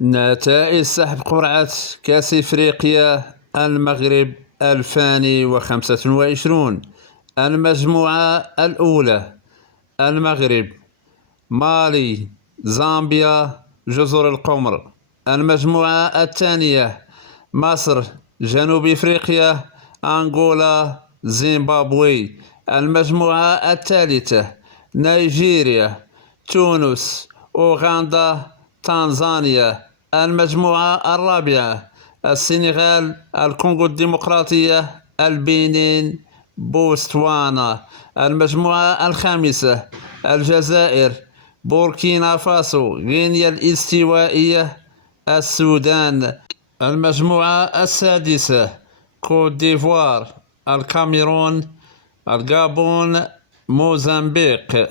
نتائج سحب قرعة كأس إفريقيا المغرب 2025. المجموعة الأولى: المغرب، مالي، زامبيا، جزر القمر. المجموعة الثانية: مصر، جنوب إفريقيا، أنغولا، زيمبابوي. المجموعة الثالثة: نيجيريا، تونس، أوغندا، تنزانيا. المجموعة الرابعة: السنغال، الكونغو الديمقراطية، البنين، بوتسوانا. المجموعة الخامسة: الجزائر، بوركينا فاسو، غينيا الاستوائية، السودان. المجموعة السادسة: كوت ديفوار، الكاميرون، الغابون، موزمبيق.